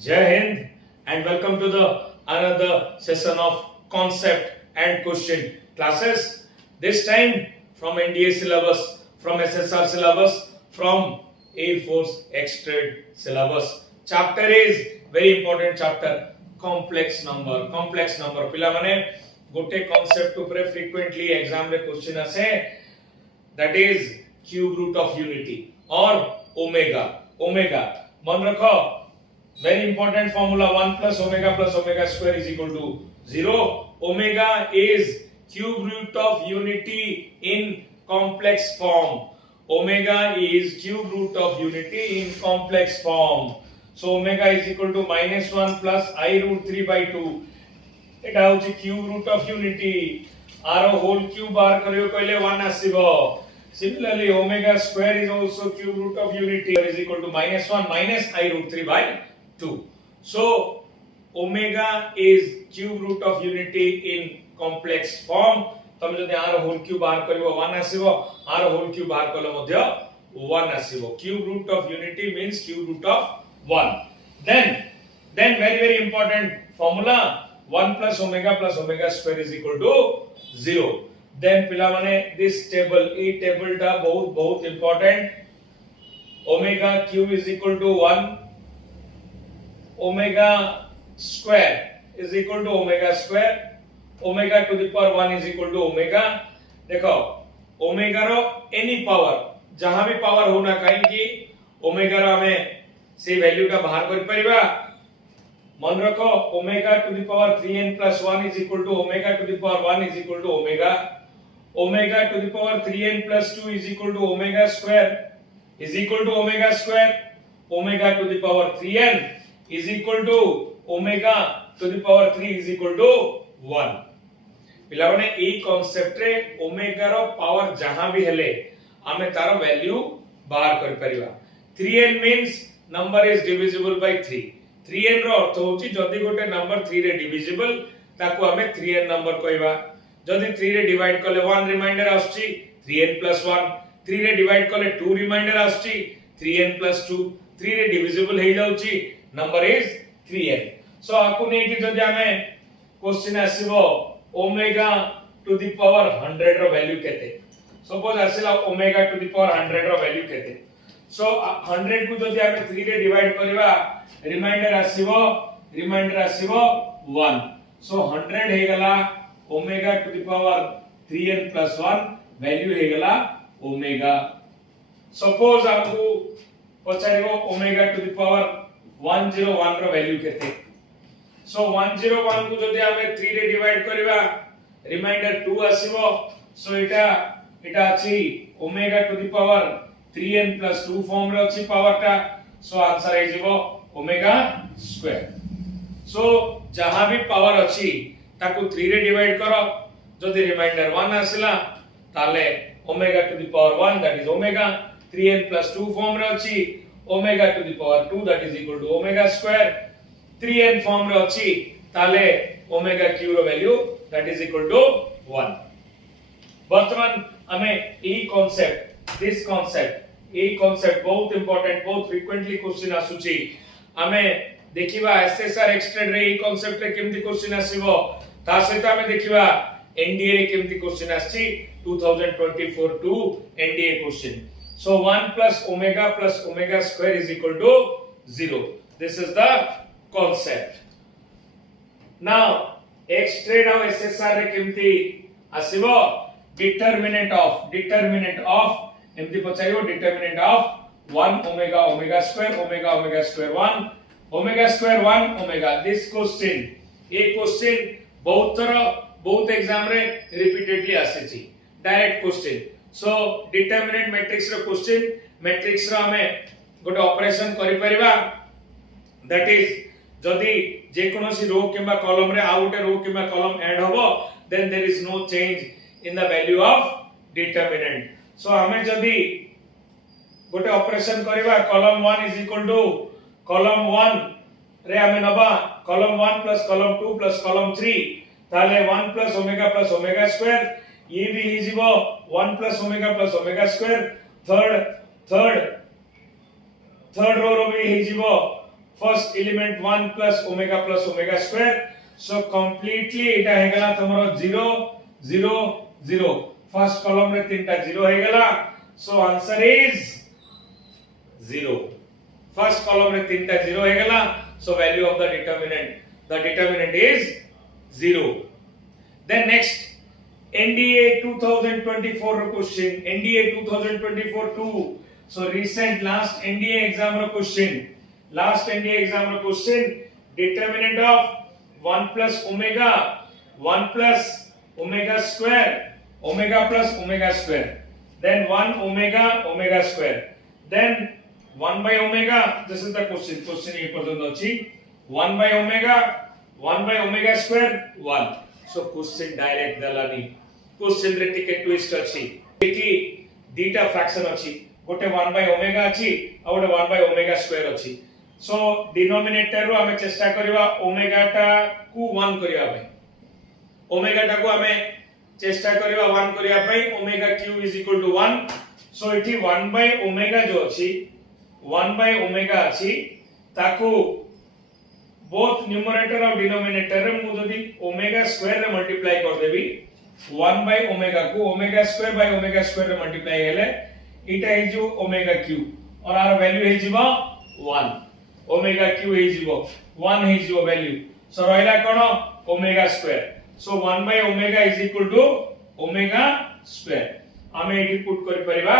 Jai Hind and welcome to the another session of concept and question classes. This time from NDA syllabus, from SSR syllabus, from Air Force Extrade syllabus. Chapter is very important chapter, complex number. Complex number. पिला माने गोटे concept उपरे frequently exam रे question आसे, that is cube root of unity or omega. Omega मन रखो, very important formula, 1 plus omega square is equal to 0. Omega is cube root of unity in complex form. Omega is cube root of unity in complex form. So omega is equal to minus 1 plus I root 3 by 2. এটা হচ্ছে cube root of unity. R whole cube bar করিও কইলে 1 আসিব. Similarly, omega square is also cube root of unity is equal to minus 1 minus I root 3 by 2. So omega is cube root of unity in complex form. तमे जदि r whole cube बाहर करिवो 1 आसीबो, r whole cube बाहर कले मध्य 1 आसीबो. Cube root of unity means cube root of 1. Then very important formula, 1 plus omega square is equal to 0. Then पिला माने this table, a table टा बहुत important. Omega cube is equal to 1. Omega square is equal to omega square. Omega to the power 1 is equal to omega. देखो omega रो any power जहां भी power होना कहीं की omega रो हमें से वैल्यू का बाहर कर परिबा. मन रखो omega to the power 3n plus 1 is equal to omega to the power 1 is equal to omega. Omega to the power 3n plus 2 is equal to omega square is equal to omega square. Omega to the power 3n is equal to omega to the power 3 is equal to 1. पिला माने ए concept रे omega रो power जहां भी हेले आमे तारो value बाहर कर परिबा. 3n means number is divisible by 3. 3n रो अर्थ होची जदी गोटे नंबर 3 रे डिविजिबल ताको आमे 3n नंबर कहबा. जदी 3 रे डिवाइड करले 1 रिमाइंडर आछी 3n + 1. 3 रे डिवाइड करले 2 रिमाइंडर आछी 3n + 2. 3 रे डिविजिबल हे जाउची नंबर इज 3n. सो आकु नै कि जदी आमे क्वेश्चन आसीबो ओमेगा टू द पावर 100 रो वैल्यू केते. सपोज आसिला ओमेगा टू द पावर 100 रो वैल्यू केते. सो 100 को जदी आमे 3 रे डिवाइड करबा रिमाइंडर आसीबो 1. सो 100 हे गला omega to the power 3n + 1 value हे गला ओमेगा. सपोज आपको पचारिबो ओमेगा टू द पावर 101 रो वैल्यू केते. सो 101 को जदी आमे 3 रे डिवाइड करबा रिमाइंडर 2 आसीबो. सो एटा अछि omega to the power 3n + 2 form रे अछि पावर टा. सो आंसर हे जिवो ओमेगा स्क्वायर. सो जहां भी पावर अछि ताको 3 रे डिवाइड करो जदी रिमाइंडर 1 आसिला ताले omega to the power 1 that is omega. 3n + 2 form रे अछि omega to the power 2 that is equal to omega square. 3n form रे अछि ताले ओमेगा क्यू रो value that is equal to 1. वर्तमान हमें ई कांसेप्ट बहुत इंपोर्टेंट, बहुत फ्रीक्वेंटली क्वेश्चन आसुची. हमें देखिबा एसएसआर एक्सट्रेड रे ई कांसेप्ट रे केमती क्वेश्चन आसीबो. ता सहित हमें देखिबा एनडीए रे केमती क्वेश्चन आछि 2024 to NDA question. So 1 plus omega square is equal to 0. This is the concept. Now extrade of SSR रे केमती आसीबो determinant of एमती पचाइबो determinant of 1 omega square 1 omega square 1 omega. This question बहुत exam रे repeatedly आसेची direct question. सो determinant matrix रो question, matrix रो हमें गोटे operation करि परिबा. That is जदी जे कोनोसी रो किबा कॉलम रे आ गोटे रो किबा कॉलम ऐड होबो then there is no change in the value of determinant. So हमें जदी गोटे ऑपरेशन करिबा column 1 is equal to column 1 रे हमें नबा column 1 plus column 2 plus column 3 ताले 1 plus omega square ये भी ही जीवो 1 plus omega square. थर्ड रो भी ही जीवो first element 1 plus omega square. So completely एटा हे गला तमरो 0 0 0 first column रे तीनटा 0 हे गला. So answer is 0. First column रे तीनटा 0 हे गला. So value of the determinant is 0. Then next NDA 2024 question, NDA 2024 2. So recent last NDA exam question, determinant of 1 plus omega square, omega plus omega square, then 1 omega square, then 1 by omega. This is the question ये पर्यंत अछि 1 by omega square 1. So question direct दलानी, question रे टिके twist अछि एठी दीटा fraction अछि, गोटे 1 by omega अछि आ गोटे 1 by omega square अछि. So डिनोमिनेटर रो हमें चेष्टा करबा ओमेगा टा को 1 करिया भाई, ओमेगा टा को हमें चेष्टा करबा 1 करिया भाई. Omega cube is equal to 1. So एठी 1 by omega जो अछि 1 by omega अछि ताकू बोथ न्यूमरेटर और डिनोमिनेटर रे मु जदी ओमेगा स्क्वायर रे मल्टीप्लाई कर देबी 1 by omega को omega square by omega square रे मल्टीप्लाई हेले इटा हे जो ओमेगा क्यू और आर वैल्यू हे जिवो 1. ओमेगा क्यू हे जिवो 1 हे जिवो वैल्यू. सो रहला कोन omega square. So 1 by omega is equal to omega square. हमें एटी पुट करि परिबा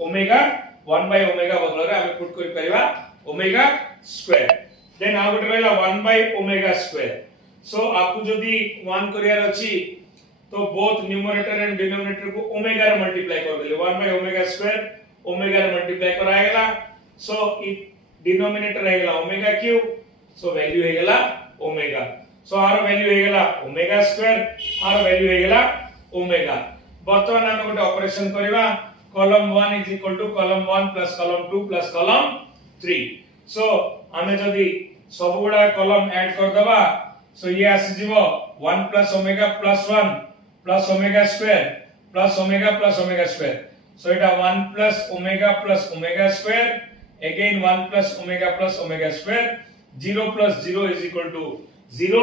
ओमेगा 1 by omega बदल रे हमें पुट करि परिबा ओमेगा स्क्वायर. Then आ गोटे रहला 1 by omega square. So आपको जदी 1 करियार अछि तो बोथ न्यूमरेटर एंड डिनोमिनेटर को ओमेगा रे मल्टीप्लाई कर देले 1 by omega square ओमेगा रे मल्टीप्लाई कराया गेला. सो इट डिनोमिनेटर हे गेला ओमेगा क्यूब. सो वैल्यू हे गेला ओमेगा. सो आर वैल्यू हे गेला ओमेगा स्क्वायर, आर वैल्यू हे गेला ओमेगा. वर्तमान हम गोटे ऑपरेशन करबा column 1 is equal to column 1 plus column 2 plus column 3. So हमें जदी सब गुडा कॉलम ऐड कर दबा सो ये आसी जीवो 1 plus omega plus 1 plus omega square plus omega square. So it 1 plus omega square again 1 plus omega square. 0 plus 0 is equal to 0.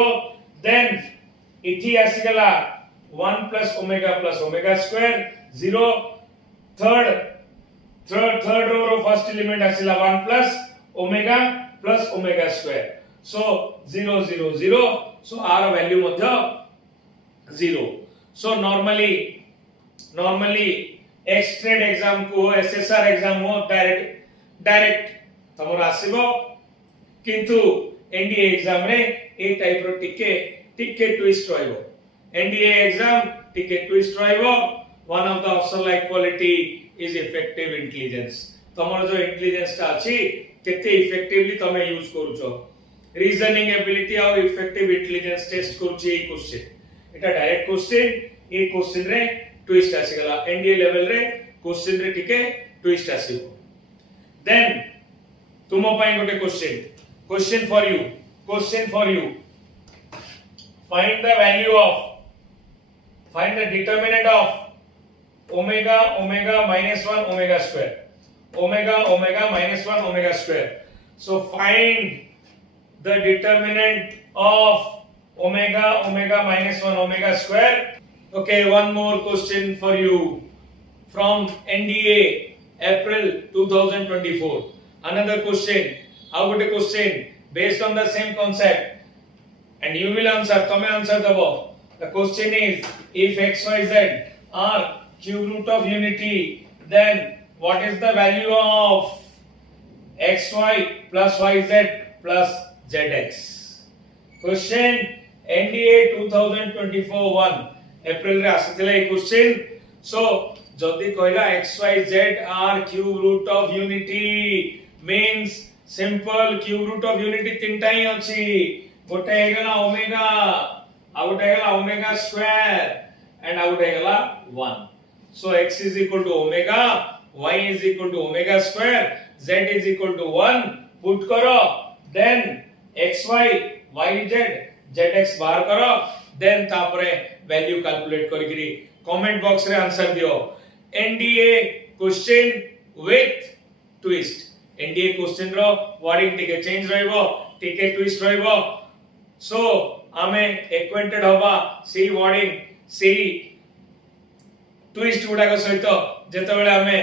Then इथि आसी गला 1 plus omega square 0. third row रो फर्स्ट एलिमेंट आसीला 1 plus omega square. So 0 0 0. So r value मध्य 0. So normally एक्सट्रेड exam को SSR exam हो direct तमर आसीबो, किंतु NDA exam रे ए type रो टिके ट्विस्ट रहइबो. एनडीए एग्जाम टिके ट्विस्ट रहइबो. One of the option like quality is effective intelligence. तमर जो इंटेलिजेंस ता अछि केते इफेक्टिवली तमे यूज करूछो, रीजनिंग एबिलिटी और इफेक्टिव इंटेलिजेंस टेस्ट करूछि ए क्वेश्चन. एटा डायरेक्ट क्वेश्चन. ए क्वेश्चन रे ट्विस्ट आसीगला. एनडीए लेवल रे क्वेश्चन रे टिके ट्विस्ट आसीबो. देन तुमो पय गोटे question for you find the determinant of omega minus 1 omega square. Omega minus 1 omega square. So find the determinant of omega minus 1 omega square. Okay, one more question for you from NDA April 2024. Another question. How about a question based on the same concept, and you will answer. Tome answer dabo. The question is, if x y z are cube root of unity, then what is the value of xy plus yz plus zx? Question NDA 2024 1 April रे आसीथिला ए question. सो जदी कहला xyz are cube root of unity means simple cube root of unity तीनटा ही अछि. गोटे हेगला omega, आ गोटे हेगला omega square and आ गोटे हेगला 1. So x is equal to omega, y is equal to omega square, z is equal to 1. Put करो, then xy yz zx बाहर करो, then तापरे value calculate करिकरी कमेंट बॉक्स रे आंसर दियो. NDA question with twist. NDA question रो wording टिके change रहइबो टिके ट्विस्ट रहइबो सो आमे एक्वेंटेड होबा सी वर्डिंग सी ट्विस्ट गुडा को सहित जेतेबेले आमे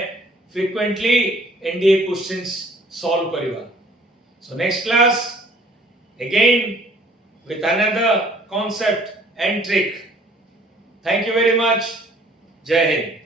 फ्रीक्वेंटली एनडीए क्वेश्चंस सॉल्व करिबा so next class again with another concept and trick. Thank you very much. Jai Hind.